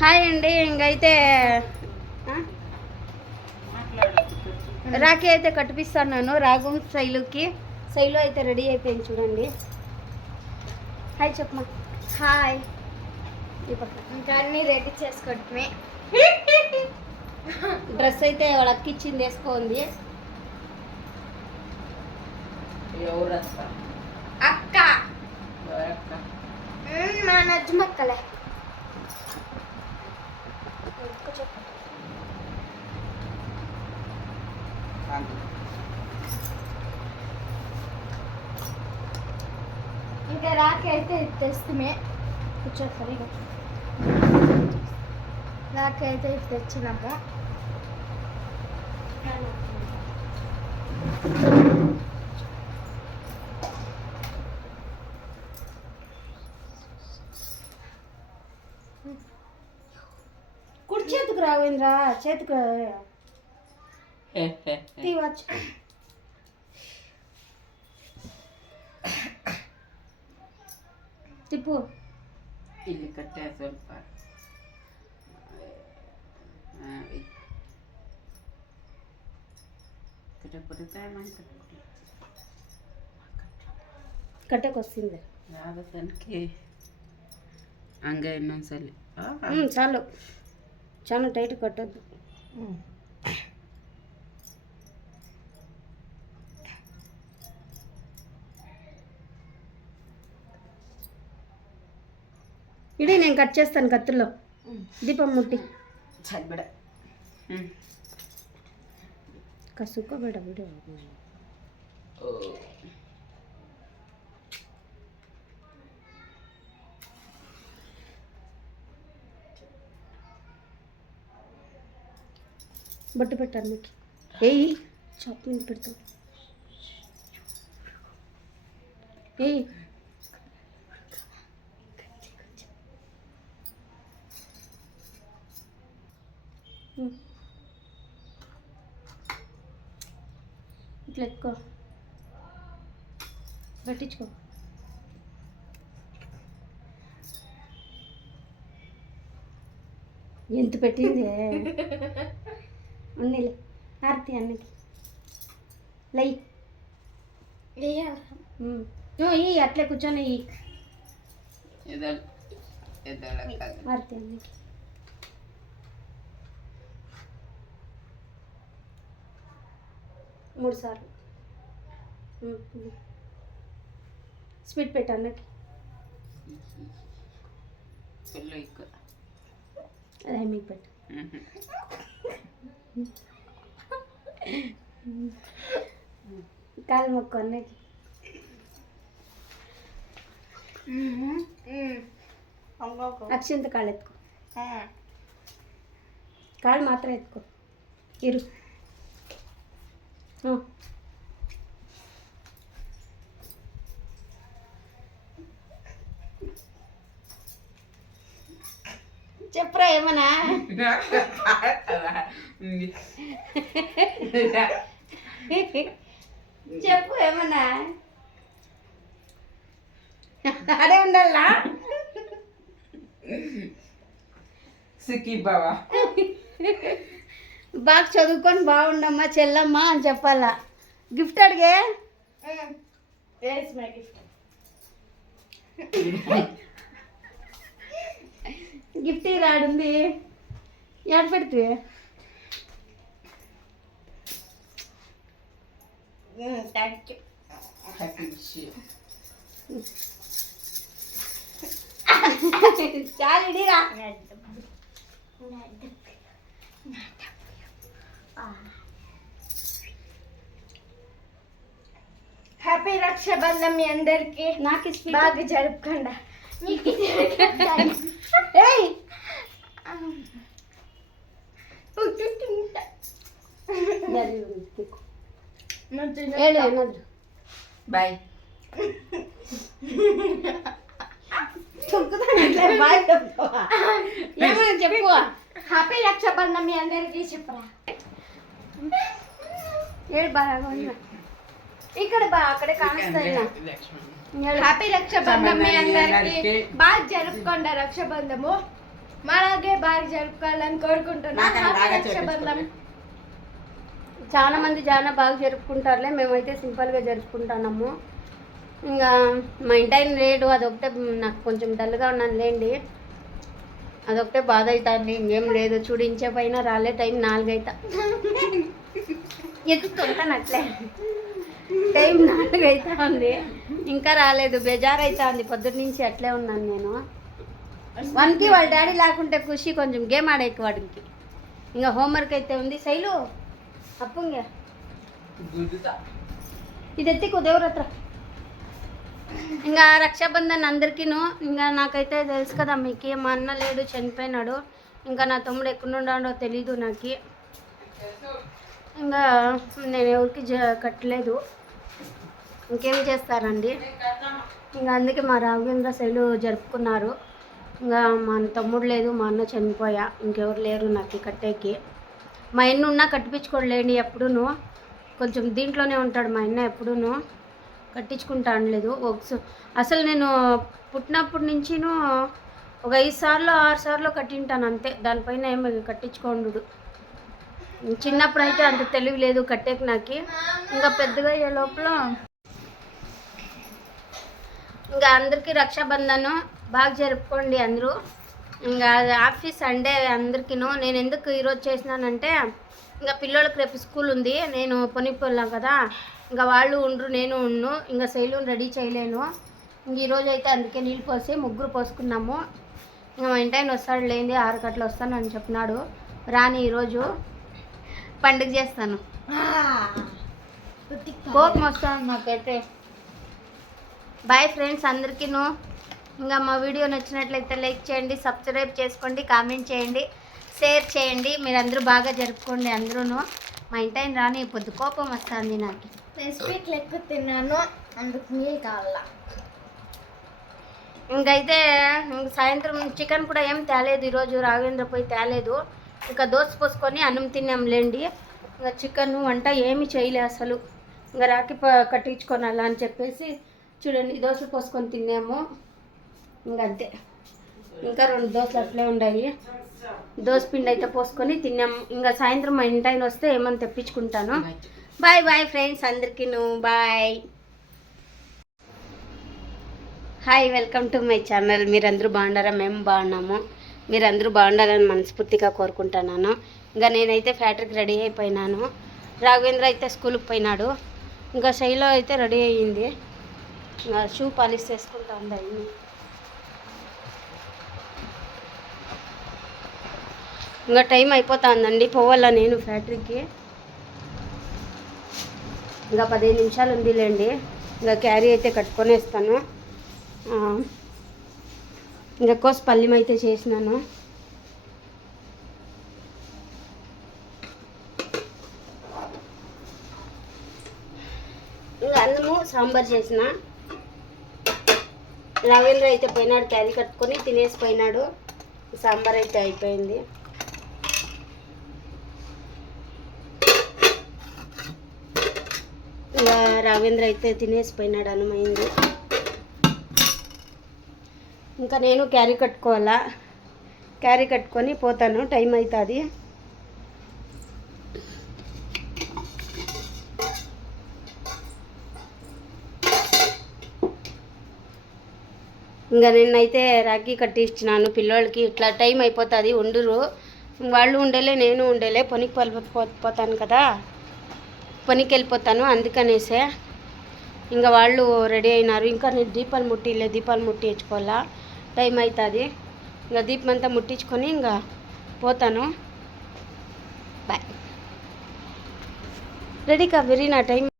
Hi అండి ఇంకైతే? రాఖీ అయితే కట్టిపిస్తున్నాను రాగం శైలుకి. శైలు అయితే రెడీ అయిపోయింది చూడండి. హాయ్ చెప్పమా హాయ్. ఇంకా అన్ని రెడీ చేసుకోవటమే డ్రెస్ అయితే వాళ్ళ అక్క ఇచ్చింది వేసుకోంది ఎవరక్క? అక్క మా నజ్మక్కలే. ఇంకా రాకి అయితే తెస్తుమే కూర్చో సరిగా రాకి అయితే తెచ్చినాము కుడి చేతికి రావేంద్రా చేతికి తీవచ్చు తిప్పు ಇಲ್ಲಿ ಕಟ್ಟೆ ಸ್ವಲ್ಪ ಕಟ್ಟೆ ಪುಡಿತಾಯ ಮಾಡಿ ಕಟ್ಬಿಡಿ కట్టకు వస్తుంది ಯಾವ ತನಕ ಹಂಗೆ ಇನ್ನೊಂದ್ಸಲಿ ఉమ్, చాలు చాలా టైట్ కట్టద్దు. ఇది నేను కట్ చేస్తాను కత్తుల్లో దీపం ముట్టి. చదిబడ కసుక్కబెడ బిడ బొట్టు పెట్టాను మీకు. ఏయ్. చాప్ మీద పెడతావు ఏయ్. ఇట్లా ఎక్కువ. పట్టించుకో. ఎంత పెట్టింది? అన్నీలే ఆర్తి అన్నకి లై నువ్వు ఈ అట్లే కూర్చొని ఈ ఆర్తి అన్నకి మూడు సార్లు స్పీడ్ పెట్టు అన్నకి అదే మీకు పెట్టు కాలు మొక్కు అన్నకి అక్షంత కాళ్ళు ఎత్తుకో. కాళ్ళు మాత్రం ఎత్తుకో. ఇరు. చెప్పురా ఏమన్నా? చెప్పు ఏమన్నా? అదే ఉండాలా సిక్కి బావా. బాగా చదువుకొని బాగుండమ్మా చెల్లమ్మా అని చెప్పాలా. గిఫ్ట్ అడిగే? మై గిఫ్ట్ గిఫ్ట్ రాడుంది? ఎడ పెడితే. చాలు ఇడిరా. హ్యాపీ రక్షాబంధం మీ అందరికి. నాకు బాగా జరుపుకుండా. బాయ్. బాయ్ చెప్పుకోవా ఏమన్నా చెప్పుకోవా హ్యాపీ రక్షాబంధం మీ అందరికి చెప్పరా? ఏడు బాగా ఉన్నా. ఇక్కడ బా అక్కడే కానిస్తాయి హ్యాపీ రక్షాబంధం మీ అందరికి. బాగా జరుపుకోండి రక్షాబంధము. అలాగే బాగా జరుపుకోవాలని కోరుకుంటున్నా. హ్యాపీ చేపించుకోండి. చాలా మంది చాలా బాగా జరుపుకుంటారులే. మేమైతే సింపుల్గా జరుపుకుంటున్నాము. ఇంకా మా ఇంటి ఆయన లేడు. అదొకటే నాకు కొంచెం డల్గా ఉన్నాను లేండి. అదొకటే బాధ అవుతుంది ఇంకేం లేదు. చూడించే పైన రాలే. టైం నాలుగైతా. ఎత్తుకుంటానట్లే టైం నాలుగైతా ఉంది. ఇంకా రాలేదు బేజారు ఉంది పొద్దున్న నుంచి అట్లే ఉన్నాను నేను. వన్కి వాళ్ళ డాడీ లేకుంటే ఖుషి కొంచెం గేమ్ ఆడేకి వాడికి ఇంకా హోంవర్క్ అయితే ఉంది. శైలు గుద్దుతా. ఇది ఎత్తికు దేవుడు హత్ర ఇంకా రక్షాబంధన్ అందరికీను ఇంకా నాకైతే తెలుసు కదా మీకు మా అన్న లేడు చనిపోయినాడు. ఇంకా నా తమ్ముడు ఎక్కడున్నాడో తెలీదు నాకు. ఇంకా నేను ఎవరికి జ కట్టలేదు. ఇంకేం చేస్తారండి? ఇంకా అందుకే మా రాఘవేంద్ర శైలు జరుపుకున్నారు. ఇంకా మా తమ్ముడు లేదు మా అన్న చనిపోయా ఇంకెవరు లేరు నాకు కట్టేకి. మా అన్న ఉన్నా కట్టిపించుకోలేండి ఎప్పుడూను. కొంచెం దీంట్లోనే ఉంటాడు మా అన్న ఎప్పుడూను. కట్టించుకుంటా అనలేదు. ఒకస అసలు నేను పుట్టినప్పటి నుంచిను ఒక ఐదు సార్లు ఆరు సార్లు కట్టింటాను అంతే. దానిపైన ఏమి కట్టించుకోండు చిన్నప్పుడు అయితే అంత తెలివి లేదు కట్టేకి నాకు. ఇంకా పెద్దగా అయ్యే లోపల ఇంకా అందరికీ రక్షాబంధను బాగా జరుపుకోండి అందరూ. ఇంకా ఆఫీస్ సండే అందరికీను. నేను ఎందుకు ఈరోజు చేసినానంటే ఇంకా పిల్లలకి రేపు స్కూల్ ఉంది. నేను పొనిపోలాం కదా. ఇంకా వాళ్ళు ఉండ్రు నేను ఉండు ఇంకా శైలుని రెడీ చేయలేను. ఇంక ఈరోజు అయితే అందుకే నీళ్ళు పోసి ముగ్గురు పోసుకున్నాము. ఇంకా మా ఇంటి ఆయన వస్తాడు లేని ఆరు గంటలు వస్తాను అని చెప్పినాడు. రాని ఈరోజు పండుగ చేస్తాను. కోపం వస్తుంది నాకైతే. బాయ్ ఫ్రెండ్స్ అందరికీను. ఇంకా మా వీడియో నచ్చినట్లయితే లైక్ చేయండి సబ్స్క్రైబ్ చేసుకోండి కామెంట్ చేయండి షేర్ చేయండి. మీరు అందరూ బాగా జరుపుకోండి అందరూ మా ఇంటి ఆయన రాని పొద్దు కోపం వస్తుంది నాకు. స్వీట్లు ఎక్కువ తిన్నాను అందుకు నీ కావాలా. ఇంకైతే ఇంక సాయంత్రం చికెన్ కూడా ఏం తేలేదు ఈరోజు రాఘవేంద్ర పోయి తేలేదు. ఇంకా దోశ పోసుకొని అన్నం తిన్నాంలేండి ఇంకా చికెన్ వంట ఏమి చేయలే అసలు. ఇంకా రాకి కట్టించుకోనాలా అని చెప్పేసి చూడండి దోశలు పోసుకొని తిన్నాము. ఇంక అంతే. ఇంకా రెండు దోశలు అట్లే ఉన్నాయి దోశ పిండి అయితే పోసుకొని తిన్నాము ఇంకా సాయంత్రం మా ఇంటి వస్తే ఏమని తెప్పించుకుంటాను. Bye bye friends అందరికీను bye. Hi welcome to my channel. మీరందరూ బాగుండారా మేము బాగున్నాము. మీరందరూ బాగుండాలని మనస్ఫూర్తిగా కోరుకుంటున్నాను. ఇంకా నేనైతే ఫ్యాక్టరీకి రెడీ అయిపోయినాను. రాఘవేంద్ర అయితే స్కూల్కి పోయినాడు. ఇంకా శైలో అయితే రెడీ అయ్యింది. షూ పాలిష్ చేసుకుంటా ఉంది అయ్యి ఇంకా టైం అయిపోతుందండి పోవాలా నేను ఫ్యాక్టరీకి. ఇంకా పదిహేను నిమిషాలు ఉందిలేండి ఇంకా క్యారీ అయితే కట్టుకొనేస్తాను ఇంకా కోసి పల్లెం అయితే చేసినాను. ఇంకా అన్నము సాంబార్ చేసిన. రవీంద్ర అయితే పోయినాడు క్యారీ కట్టుకొని తినేసి పోయినాడు. సాంబార్ అయితే అయిపోయింది. రవీంద్ర అయితే తినేసి పోయినాడు అనుమైంది. ఇంకా నేను క్యారీ కట్టుకోవాలా? క్యారీ కట్టుకొని పోతాను టైం అవుతుంది. ఇంకా నేనైతే రాఖీ కట్టించినాను. పిల్లోళ్ళకి ఇట్లా టైం అయిపోతుంది ఉండురు. వాళ్ళు ఉండేలే నేను ఉండేలే. పనికి పోతాను కదా. పనికి వెళ్ళిపోతాను అందుకనేసే ఇంకా వాళ్ళు రెడీ అయినారు. ఇంకా నేను దీపాలు ముట్టిలే దీపాలు ముట్టించుకోవాలా. టైం అవుతుంది ఇంకా దీపం అంతా ముట్టించుకొని ఇంకా పోతాను. బాయ్. రెడీ కా వెరీ నా టైం?